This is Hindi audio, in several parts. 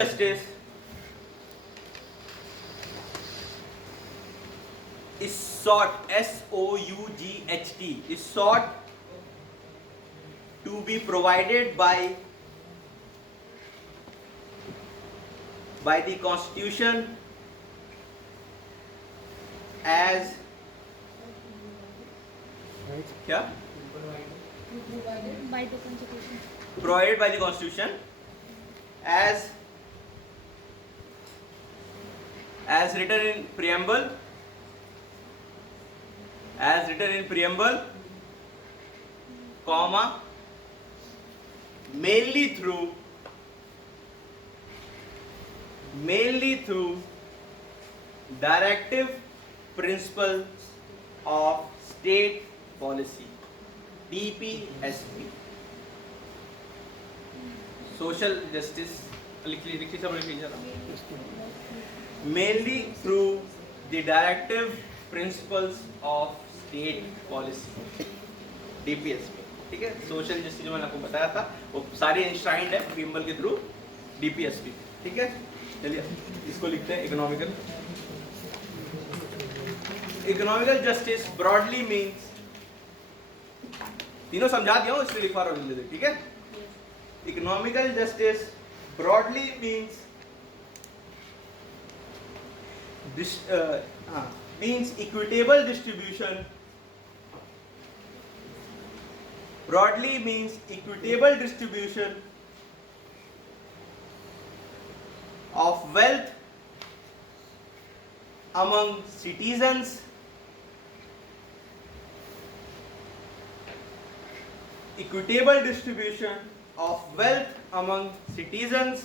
justice is sought, S-O-U-G-H-T, is sought to be provided by the Constitution as क्या provided by the Constitution provided by the Constitution as written in preamble, comma, mainly through directive principles of state policy, DPSP. Social justice mainly through the directive principles of state policy, DPSP. ठीक है, सोशल जस्टिस जो मैंने आपको बताया था वो सारी इंश्राइंड है प्रीएम्बल के थ्रू DPSP. ठीक है, चलिए इसको लिखते हैं. इकोनॉमिकल जस्टिस ब्रॉडली मीन्स, तीनों समझा दिया हूँ इसलिए लिखवा रहा हूँ. ठीक है, economical justice broadly means equitable distribution. Broadly means equitable distribution of wealth among citizens, equitable distribution of wealth among citizens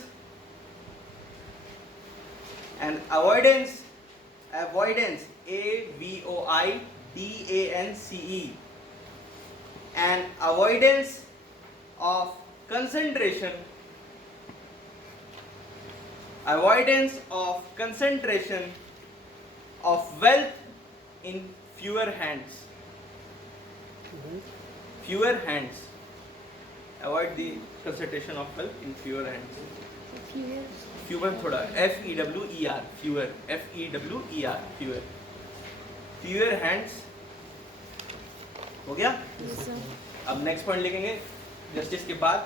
and avoidance, AVOIDANCE, and avoidance of concentration of wealth in fewer hands. Avoid the concentration of wealth in fewer hands. Fewer थोड़ा FEWER, fewer, FEWER, fewer hands. हो गया? Yes, sir. अब नेक्स्ट पॉइंट लिखेंगे जस्टिस के बाद,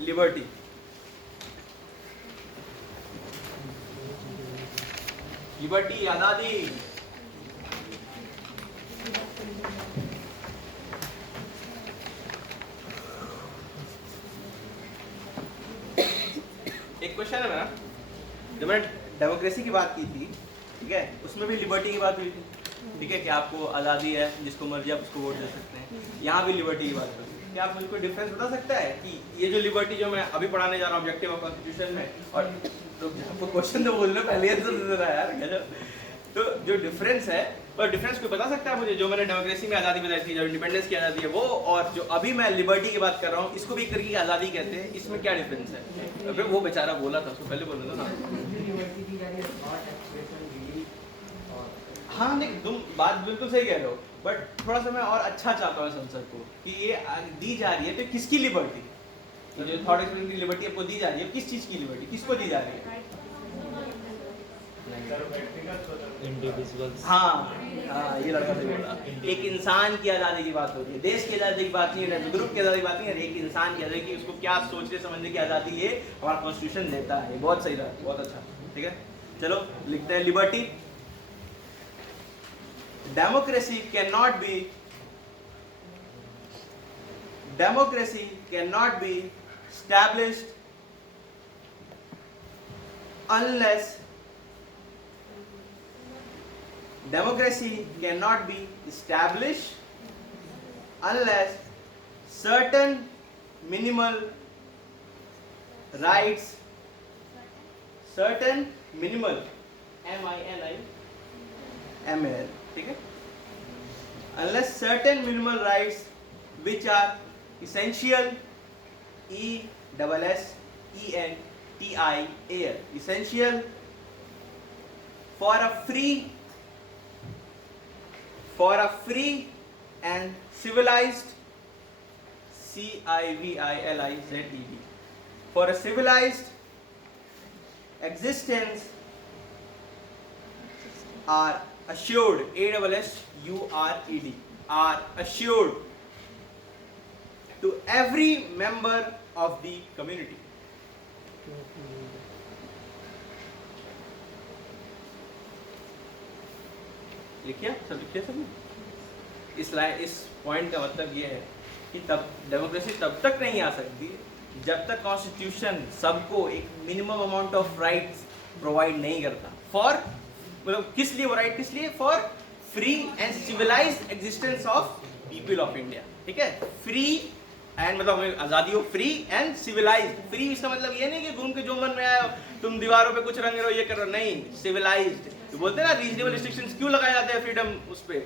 लिबर्टी. लिबर्टी, आजादी. एक क्वेश्चन है मेरा, जब मैंने डेमोक्रेसी की बात की थी, ठीक है, उसमें भी लिबर्टी की बात हुई थी. ठीक है, कि आपको आज़ादी है, जिसको मर्जी आप उसको वोट दे सकते हैं. यहाँ भी लिबर्टी की बात होगी. क्या आप मुझे कोई डिफरेंस बता सकता है कि ये जो लिबर्टी जो मैं अभी पढ़ाने जा रहा हूँ ऑब्जेक्टिव ऑफ कॉन्स्टिट्यूशन में, और तो आपको क्वेश्चन तो बोलना पहले तो दे रहा है यार, गजब. तो जो डिफरेंस है, और डिफरेंस कोई बता सकता है मुझे, जो मैंने डेमोक्रेसी में आज़ादी बताई थी, जो इंडिपेंडेंस की आज़ादी है वो, और जो अभी मैं लिबर्टी की बात कर रहा हूँ, इसको भी एक तरीके की आज़ादी कहते हैं, इसमें क्या डिफरेंस है? अबे वो बेचारा बोला था, उसको पहले बोल दो ना. हाँ नहीं, तुम बात बिल्कुल सही कह रहे हो, बट थोड़ा सा मैं और अच्छा चाहता हूँ संसद को कि ये दी जा रही है तो किसकी लिबर्टी, तो जो थॉट एक्सप्रेशन की लिबर्टी आपको दी जा रही है, किस चीज़ की लिबर्टी, किसको दी जा रही है? हाँ हाँ, ये लड़का सही बोला. एक इंसान की आज़ादी की बात होती है, देश की आज़ादी की बात नहीं है, ग्रुप की आज़ादी की बात नहीं है, एक इंसान की आज़ादी की, उसको क्या सोचने समझने की आज़ादी ये हमारा कॉन्स्टिट्यूशन देता है. बहुत सही रहा, बहुत अच्छा. ठीक है, चलो लिखते हैं liberty. Democracy cannot be established unless certain minimal rights, MINIMAL, ठीक है, unless certain minimal rights which are essential, ESSENTIAL, essential for a free and civilized, CIVILIZED, for a civilized, existence are assured, ASSURED, are assured to every member of the community. लिखिए सब, लिखिए सब। इस पॉइंट का मतलब ये है कि तब डेमोक्रेसी तब तक नहीं आ सकती जब तक कॉन्स्टिट्यूशन सबको एक minimum amount of rights provide नहीं करता। फॉर मतलब किस लिए वो राइट, किस लिए? For free and civilised existence of people of India. ठीक है, फ्री एंड मतलब आजादी हो, फ्री एंड सिविलाइज्ड। फ्री इसका मतलब ये नहीं कि घूम के जो मन में आया तुम दीवारों पे कुछ रंग रहे हो, ये कर रहे हो, नहीं। सिविलाइज्ड तो बोलते हैं ना, रीजनेबल रिस्ट्रिक्शंस क्यों लगाए जाते हैं फ्रीडम उस पे,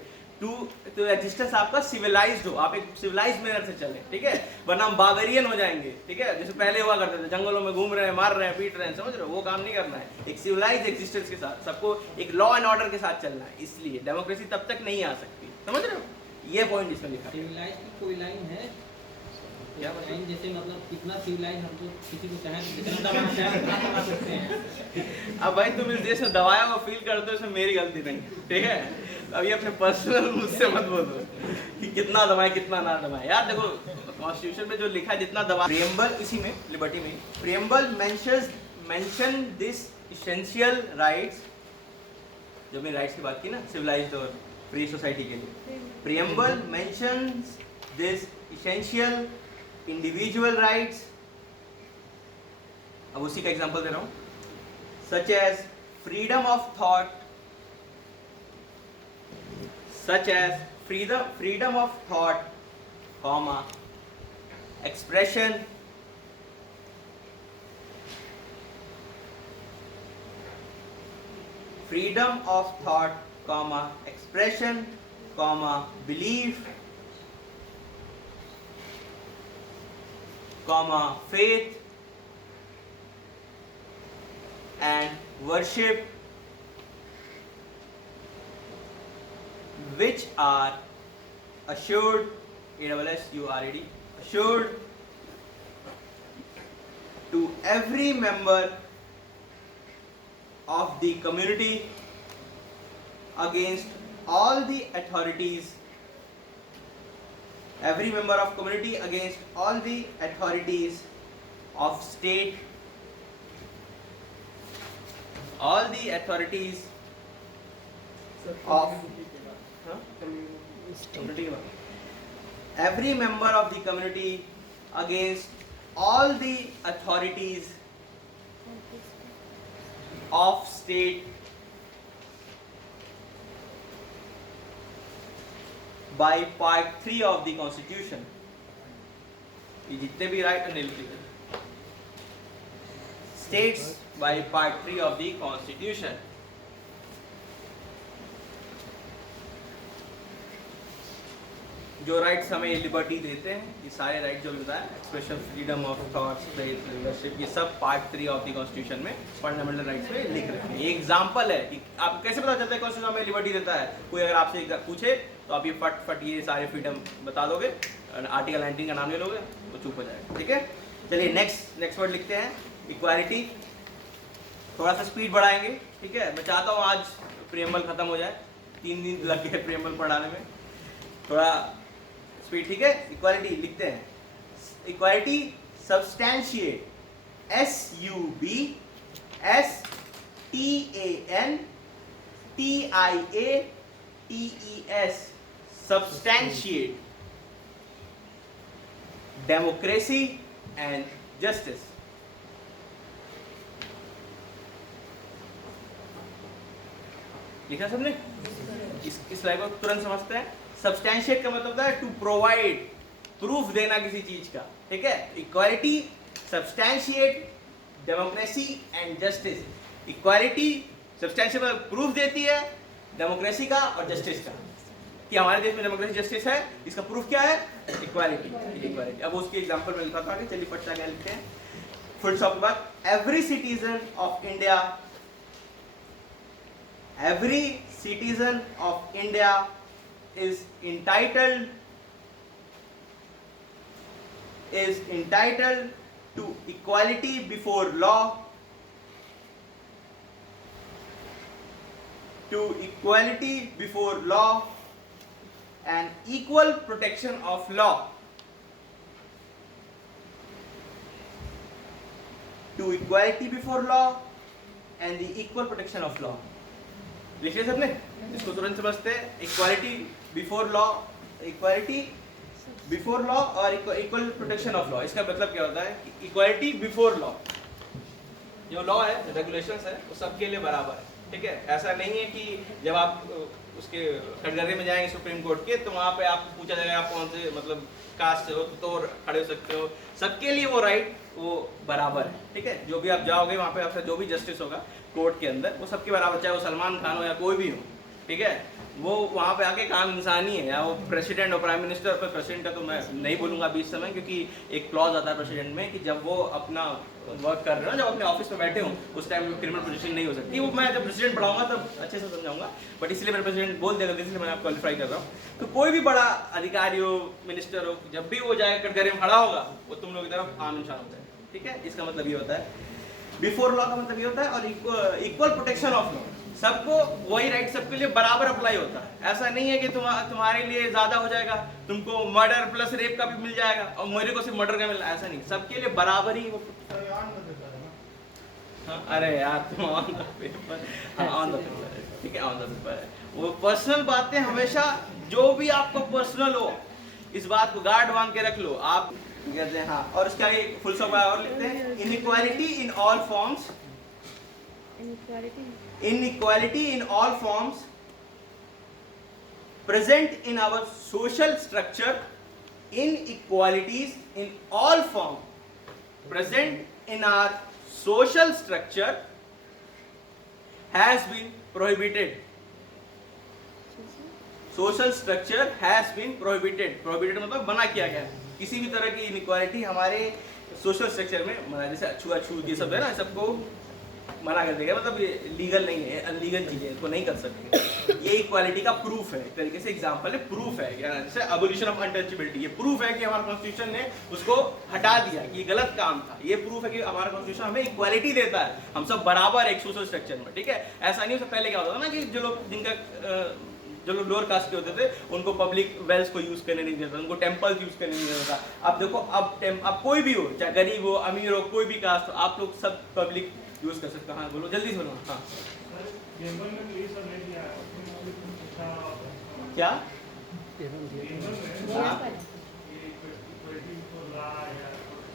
तो एग्जिस्टेंस आपका सिविलाइज्ड हो, आप एक सिविलाइज्ड मैनर से चलें। ठीक है, वरना हम बार्बेरियन हो जाएंगे। ठीक है, जैसे पहले हुआ करते थे, जंगलों में घूम रहे हैं, मार रहे हैं, पीट रहे हैं, समझ रहे हो? वो काम नहीं करना है। एक सिविलाइज्ड एग्जिस्टेंस के साथ सबको एक लॉ एंड ऑर्डर के साथ चलना है। इसलिए डेमोक्रेसी तब तक नहीं आ सकती, समझ रहे हो? ये पॉइंट इसमें लिखा है। सिविलाइज की कोई लाइन है क्या मतलब? जैसे मतलब कितना सिविलाइज हम तो किसी को चाहे जितना दबाना चाहे उतना दबा सकते हैं। अब भाई तुम इस देश में दबाया हुआ फील करते हो, इसमें मेरी गलती नहीं। ठीक है, अब ये अपने पर्सनल मुझसे मत बोलो कि कितना दबाए कितना ना दबाए। यार देखो, कॉन्स्टिट्यूशन में जो लिखा है जितना दबा, प्रियम्बल इसी में लिबर्टी में preamble mention this essential rights. जब मैंने राइट्स की बात की ना सिविलाइज्ड और फ्री सोसाइटी के लिए, preamble mentions this essential individual rights. अब उसी का एग्जांपल दे रहा हूं, such as freedom of thought, such as freedom of thought, comma, expression, freedom of thought, comma, expression, comma, belief, comma, faith and worship, which are assured, ASSURED, assured to every member of the community against all the authorities, every member of community against all the authorities of state, all the authorities of every member of the community against all the authorities of state by part 3 of the constitution। ये जितने भी राइट है states by part 3 of the constitution। जो राइट्स हमें लिबर्टी देते हैं, ये सारे राइट जो बताया, expression, freedom of thoughts, faith, leadership, ये सब पार्ट 3 ऑफ द कॉन्स्टिट्यूशन में फंडामेंटल राइट्स में लिख रखे हैं। ये एग्जांपल है कि आप कैसे पता चलता है कॉन्स्टिट्यूशन हमें लिबर्टी देता है। कोई अगर आपसे पूछे तो आप ये फट ये सारे फ्रीडम बता दोगे, आर्टिकल 19 का नाम ले लोगे तो चुप हो जाएगा। ठीक है, चलिए नेक्स्ट वर्ड लिखते हैं, इक्वालिटी। थोड़ा सा स्पीड बढ़ाएंगे। ठीक है, मैं चाहता हूँ आज प्रियम्बल खत्म हो जाए, 3 दिन लग गए प्रियम्बल पढ़ाने में, थोड़ा स्पीड। ठीक है, इक्वालिटी लिखते हैं, equality substantiate, SUBSTANTIATES, substantiate democracy and justice। लिखा सबने? इस लाइन को तुरंत समझते हैं। सब्सटैंशिएट का मतलब होता है टू प्रोवाइड, प्रूफ देना किसी चीज का। ठीक है, equality substantiate democracy and justice. Equality substantiate proof देती है डेमोक्रेसी का और जस्टिस का, कि हमारे देश में डेमोक्रेसी जस्टिस है। इसका प्रूफ क्या है? इक्वालिटी। इक्वालिटी अब उसकी एग्जांपल में लिखा था, चलिए पट्टा क्या लिखते हैं, फुल स्टॉप के बाद, every citizen of India, every citizen of India is entitled to equality before law to equality before law and equal protection of law. To equality before law and the equal protection of law. लिखिए सबने, इसको तुरंत समझते हैं. Equality before law, equality before law और इक्वल प्रोटेक्शन ऑफ लॉ. इसका मतलब क्या होता है कि इक्वालिटी बिफोर लॉ, जो लॉ है, रेगुलेशंस है, वो सबके लिए बराबर है. ठीक है, ऐसा नहीं है कि जब आप उसके कटघरे में जाएंगे सुप्रीम कोर्ट के, तो वहाँ पे आपको पूछा जाएगा आप कौन से मतलब कास्ट से हो, तो खड़े हो सकते हो. सबके लिए वो राइट वो बराबर है. ठीक है, जो भी आप जाओगे वहाँ पे आपका जो भी जस्टिस होगा कोर्ट के अंदर, वो सबके बराबर, चाहे वो सलमान खान हो या कोई भी हो. ठीक है, वो वहाँ पे आके काम इंसानी है, या वो प्रेसिडेंट और प्राइम मिनिस्टर. पर प्रेसिडेंट का तो मैं नहीं बोलूँगा अभी इस समय, क्योंकि एक क्लॉज आता है प्रेसिडेंट में कि जब वो अपना वर्क कर रहे हो, जब अपने ऑफिस में बैठे हो, उस टाइम क्रिमिनल पोजीशन नहीं हो सकती. वो मैं जब प्रेसिडेंट पढ़ाऊंगा तब अच्छे से समझाऊंगा, बट इसलिए मैं प्रेसिडेंट बोल दिया, इसलिए मैं आपको क्वालिफाई कर रहा हूँ. तो कोई भी बड़ा अधिकारी हो, मिनिस्टर हो, जब भी वो जाए कटघरे में खड़ा होगा, वो तुम लोग की तरफ आम इंसान होता है. ठीक है, इसका मतलब ये होता है. बिफोर लॉ का मतलब ये होता है, और इक्वल प्रोटेक्शन ऑफ लॉ, सबको वही राइट सबके लिए बराबर अप्लाई होता है. ऐसा नहीं है कि तुम्हारे लिए ज्यादा हो जाएगा, तुमको मर्डर प्लस रेप का भी मिल जाएगा और मेरे को सिर्फ मर्डर का मिलना, ऐसा नहीं. सबके लिए बराबर ही. हाँ, अरे यार तुम on the paper, on the paper. ठीक है, ऑन द पेपर है. वो पर्सनल बातें हमेशा, जो भी आपको पर्सनल हो, इस बात को गार्ड बांध के रख लो. आप कहते हैं हाँ, और उसका एक फुल स्टॉप और लिखते हैं, inequality in all forms. Inequality in all forms present in our social structure. Inequalities in all forms present in our social structure has been prohibited. Social structure has been prohibited. Prohibited मतलब मना किया गया. किसी भी तरह की इनइक्वालिटी हमारे सोशल स्ट्रक्चर में मना, जैसे अछूत ये सब है ना, सबको मना कर देगा. मतलब ये लीगल नहीं है, अनलीगल चीजें इसको नहीं कर सकते. ये इक्वालिटी का प्रूफ है, एक तरीके से एग्जांपल है, प्रूफ है. जैसे अबोलिशन ऑफ अनटचेबिलिटी, ये प्रूफ है कि हमारा कॉन्स्टिट्यूशन ने उसको हटा दिया, ये गलत काम था. ये प्रूफ है कि हमारा कॉन्स्टिट्यूशन हमें इक्वालिटी देता है, हम सब बराबर एक सोशल स्ट्रक्चर में. ठीक है, ऐसा नहीं हो सकता. पहले क्या होता था ना कि जो लोग जिनका जो लोग लोअर कास्ट के होते थे, उनको पब्लिक वेल्स को यूज करने नहीं देता, उनको टेम्पल्स यूज करने नहीं देता. अब देखो, अब कोई भी हो, चाहे गरीब हो, अमीर हो, कोई भी कास्ट हो, आप लोग सब पब्लिक यूज कर सकते हो. हाँ बोलो, जल्दी से बोलो. हाँ क्या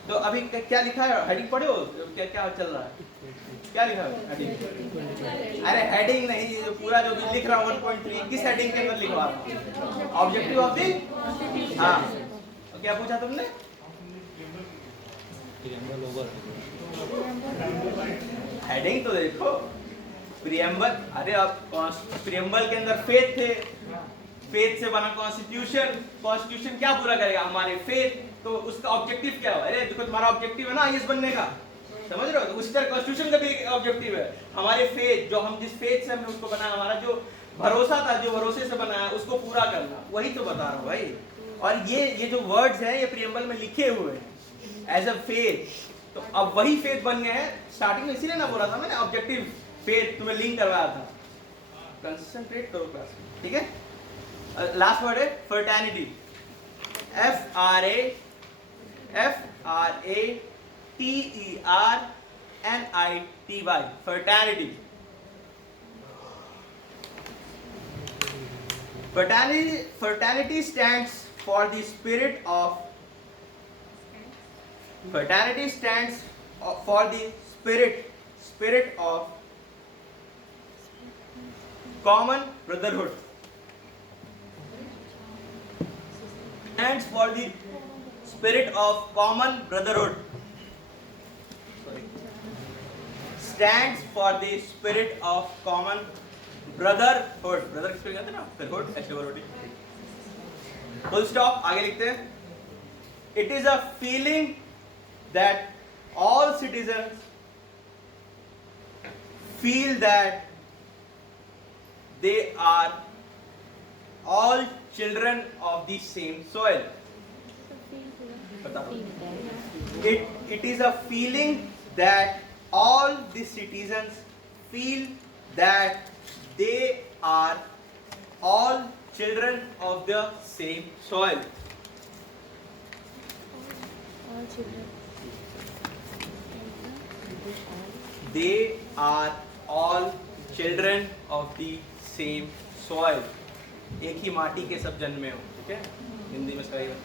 तो अभी क्या लिखा है, हेडिंग पढ़े हो, क्या क्या चल रहा है, क्या लिखा है हेडिंग? अरे हेडिंग नहीं, ये जो पूरा जो भी लिख रहा हूँ 1.3 किस हेडिंग के अंदर लिखवा रहा हूँ? Objective of the. हाँ, क्या पूछा तुमने? हेडिंग तो देखो, प्रियम्बल. अरे अब प्रियम्बल के अंदर फेथ थे, फेथ से बना कॉन्स्टिट्यूशन. कॉन्स्टिट्यूशन क्या पूरा करेगा? हमारे फेथ. तो उसका ऑब्जेक्टिव क्या हो? अरे देखो, तुम्हारा ऑब्जेक्टिव है ना आईएएस बनने का, समझ रहे हो? तो उसी तरह कॉन्स्टिट्यूशन का भी ऑब्जेक्टिव है. हमारे फेथ, जो हम जिस फेथ से हमने उसको बनाया, हमारा जो भरोसा था, जो भरोसे से बनाया, उसको पूरा करना, वही तो बता रहा हूँ भाई. और ये जो वर्ड्स हैं, ये प्रियम्बल में लिखे हुए हैं एज अ फेथ. तो अब वही फेथ बन गए हैं. स्टार्टिंग में इसीलिए ना बोला था मैंने, ऑब्जेक्टिव फेथ तुम्हें लिंक करवाया था. कंसंट्रेट करो क्लास में. ठीक है, लास्ट वर्ड है फर्टैनिटी. FRATERNITY. Fraternity. Fraternity stands for the spirit of. Fraternity stands for the spirit of common brotherhood. Stands for the spirit of common brotherhood. Stands for the spirit of common brotherhood. Brother किसको कहते हैं ना? Brotherhood. HWOD. Full stop. आगे लिखते हैं. It is a feeling that all citizens feel that they are all children of the same soil. It is a feeling that all the citizens feel that they are all children of the same soil. All children. They are all children of the same soil. एक ही माटी के सब जन्मे हो, ठीक है? हिंदी में इसका ये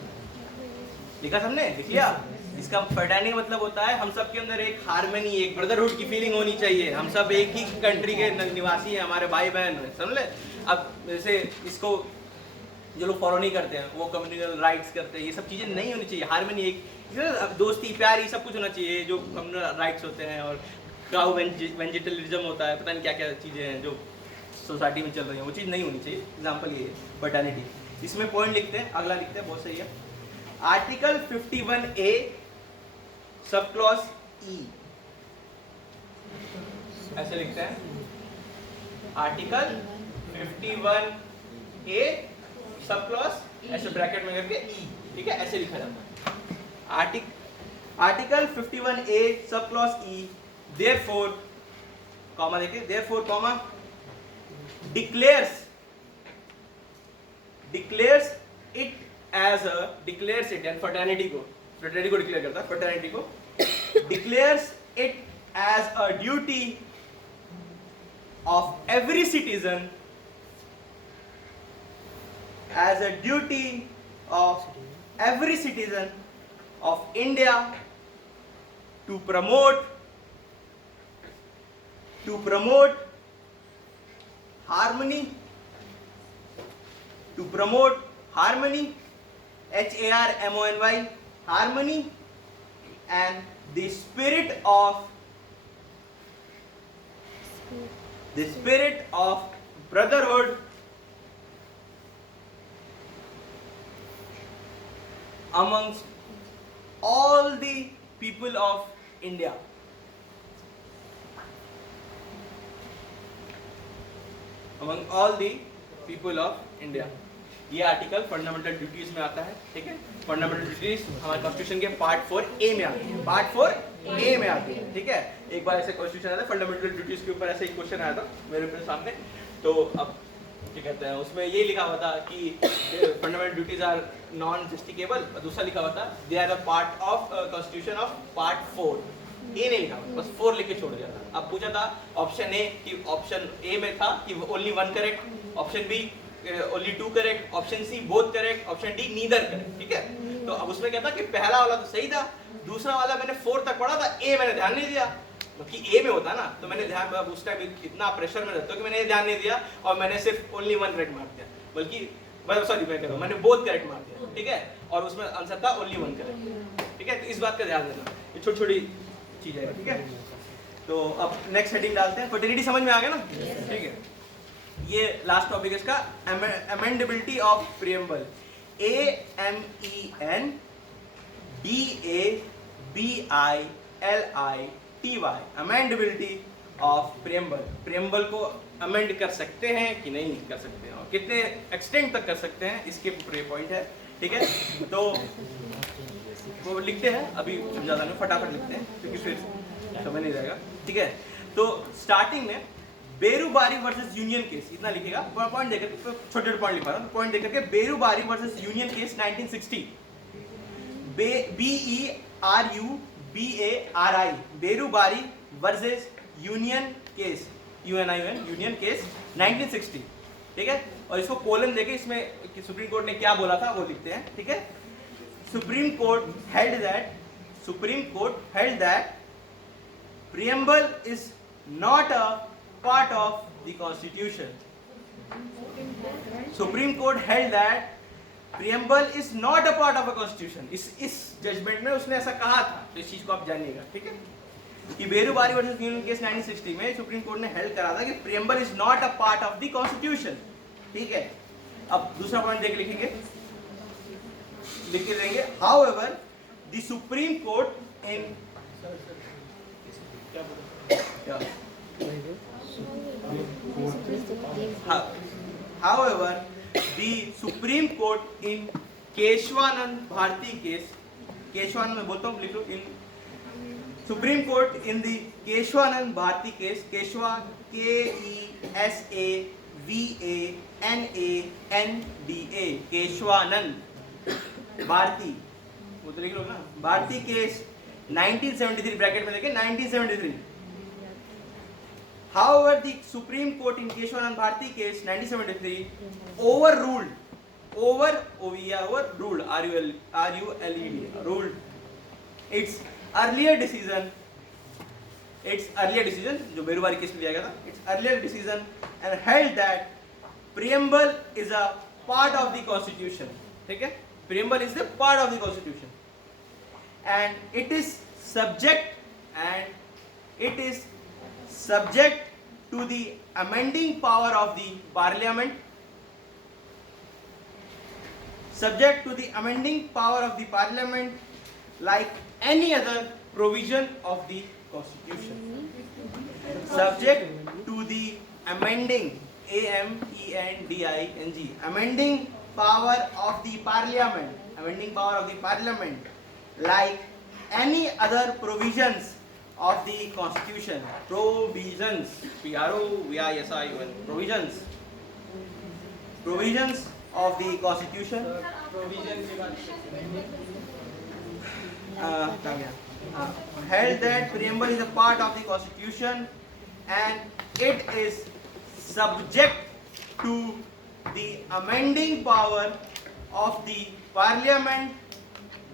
लिखा हमने, लिख लिया। इसका फ्रेटर्निटी मतलब होता है हम सब के अंदर एक हार्मनी, एक ब्रदरहुड की फीलिंग होनी चाहिए। हम सब एक ही कंट्री के निवासी हैं, हमारे भाई बहन हैं, समझ ले। अब जैसे इसको जो लोग फॉलो नहीं करते हैं वो कम्युनल राइट्स करते हैं, ये सब चीज़ें नहीं होनी चाहिए। हार्मनी एक दोस्ती प्यार ये सब कुछ होना चाहिए जो कम्युनल राइट्स होते हैं। और काउ वेजिटलिज्म होता है, पता नहीं क्या क्या चीज़ें हैं जो सोसाइटी में चल रही हैं, वो चीज़ नहीं होनी चाहिए। एग्जाम्पल ये है फर्टर्निटी। इसमें पॉइंट लिखते हैं, अगला लिखते हैं, बहुत सही है। आर्टिकल 51A सब क्लॉज ई, ऐसे लिखते हैं। आर्टिकल 51A सब क्लॉज ऐसे ब्रैकेट में करके ई, ठीक है, ऐसे लिखा जाता है। आर्टिकल 51A सब क्लॉज ई therefore कॉमा देखिए, therefore comma declares it and fraternity को डिक्लेयर करता है, fraternity को declares it as a duty of every citizen, of India to promote harmony, HARMONY, harmony, and the spirit of brotherhood amongst all the people of India. Among all the people of India. ये आर्टिकल फंडामेंटल ड्यूटीज में आता है, ठीक है। फंडामेंटल ड्यूटीज हमारे कॉन्स्टिट्यूशन के पार्ट 4A में आती है, पार्ट 4A में आती है, ठीक है। एक बार ऐसे कॉन्स्टिट्यूशन आया था, फंडामेंटल ड्यूटीज के ऊपर ऐसे एक क्वेश्चन आया था मेरे सामने। तो अब क्या कहते हैं, उसमें ये लिखा हुआ था कि fundamental duties are non justiciable, और दूसरा लिखा हुआ था they are a part of constitution of part 4। A नहीं लिखा, बस 4 लिख के छोड़ दिया था। अब पूछा था ऑप्शन ए कि ऑप्शन ए में था कि only 1 correct, option B only 2 correct, option C both correct, option D neither correct, ठीक है। तो अब उसमें क्या था कि पहला वाला तो सही था, दूसरा वाला मैंने 4 तक पढ़ा था, ए मैंने ध्यान नहीं दिया कि ए में होता ना, तो मैंने ध्यान, उस टाइम इतना प्रेशर में रहता कि मैंने ध्यान नहीं दिया और मैंने सिर्फ ओनली 1 करेक्ट मार दिया, बल्कि सॉरी मैं कह रहा हूँ मैंने बोथ करेक्ट मार दिया, ठीक है। और उसमें आंसर था ओनली 1 करेक्ट, ठीक है। तो इस बात का ध्यान देना, ये छोटी छोटी चीजें हैं, ठीक है। तो अब नेक्स्ट हेडिंग डालते हैं। फर्टिलिटी समझ में आ गया ना, ठीक है। ये लास्ट टॉपिक है इसका, amendability of preamble, AMENDABILITY, amendability of preamble. Preamble को अमेंड कर सकते हैं कि नहीं कर सकते हैं, और कितने एक्सटेंट तक कर सकते हैं, इसके ऊपर पॉइंट है, ठीक है। तो वो लिखते हैं, अभी समझाता नहीं, फटाफट लिखते हैं क्योंकि फिर समझ नहीं जाएगा, ठीक है। तो स्टार्टिंग में बेरुबारी वर्सेस यूनियन केस, इतना लिखेगा, पॉइंट देकर छोटे छोटे पॉइंट लिख रहा हूँ, पॉइंट देकर के Berubari versus union case 1960, BERUBARI, Berubari versus union case, union case 1960, ठीक है। और इसको कोलन देके इसमें सुप्रीम कोर्ट ने क्या बोला था वो लिखते हैं, ठीक है। Supreme Court held that preamble is not a part of the Constitution. Supreme Court held that preamble is not a part of a Constitution. इस जजमेंट में उसने ऐसा कहा था, तो इस चीज को आप जानिएगा, ठीक है। कि बेरुबारी वर्सेस यूनियन केस 1960 में सुप्रीम कोर्ट ने हेल्ड करा था कि preamble is not a part of the Constitution, ठीक है। अब दूसरा पॉइंट देख लिखेंगे, लिख के देंगे, however the Supreme Court in however the Supreme Court in Kesavananda Bharati case, Kesavananda मैं बोलता हूँ, लिख लो, इन Supreme Court in the Keshwanand Bharti case, Keshwa K-E-S-A-V-A-N-A-N-D-A, Keshwanand Bharti, वो तो लिख लो ना, भारती केस 1973 ब्रैकेट में देखें 1973. However, the Supreme Court in Keshwanand Bharti case 1973 overruled, ruled its earlier decision, जो बेरुबारी केस में दिया गया था, its earlier decision and held that preamble is a part of the constitution. ठीक है, preamble is the part of the constitution and it is subject to the amending power of the parliament, like any other provision of the constitution. Subject to the amending, amending, amending power of the parliament, like any other provisions of the constitution. Provisions, P-R-O-V-I-S-I-O-N, provisions of the constitution. Held that preamble is a part of the constitution and it is subject to the amending power of the parliament,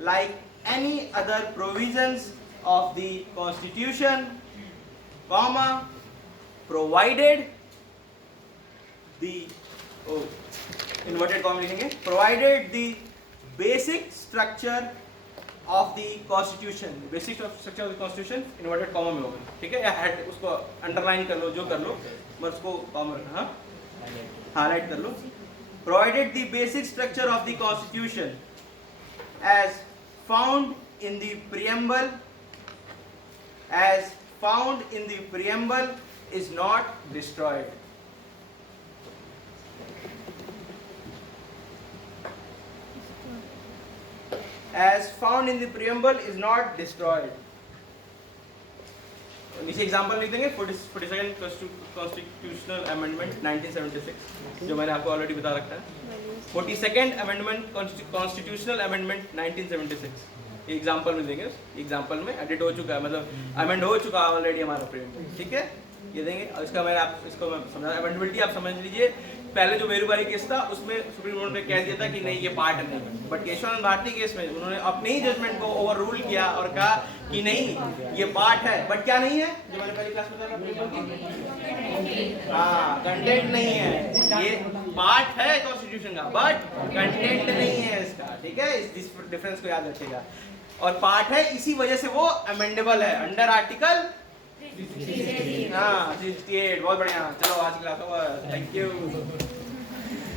like any other provisions of the constitution, comma, provided the inverted comma लिखेंगे, provided the basic structure of the constitution, inverted comma में होगा, ठीक है, या हेड उसको अंडरलाइन कर लो, जो कर लो, बस उसको कॉमा रखना, हाईलाइट कर लो. Provided the basic structure of the constitution as found in the preamble is not destroyed. As found in the preamble is not destroyed. नीचे एग्जांपल लिख देंगे 42nd कॉन्स्टिट्यूशनल अमेंडमेंट 1976, जो मैंने आपको ऑलरेडी बता रखा है. 42nd अमेंडमेंट कॉन्स्टिट्यूशनल अमेंडमेंट 1976, ये एग्जांपल में देंगे. एग्जांपल में एडिट हो चुका है, मतलब अमेंड हो चुका है ऑलरेडी हमारा प्रीएम्बल, ठीक है, ये देंगे. और इसका मैं समझा, अमेंडेबिलिटी आप समझ लीजिए. पहले जो बेरुबारी केस था उसमें सुप्रीम कोर्ट ने कह दिया था कि नहीं ये पार्ट नहीं, बट केशवानंद भारती केस में उन्होंने अपने ही जजमेंट को ओवररूल किया और कहा कि नहीं ये पार्ट है, बट क्या नहीं है, जो मैंने पहली क्लास में बताया, हाँ कंटेंट नहीं है, ये पार्ट है कॉन्स्टिट्यूशन का बट कंटेंट नहीं है इसका, ठीक है, इस डिफरेंस को याद रखिएगा. और पार्ट है इसी वजह से वो अमेंडेबल है अंडर आर्टिकल 68. बहुत बढ़िया, चलो आज क्लास ओवर, थैंक यू.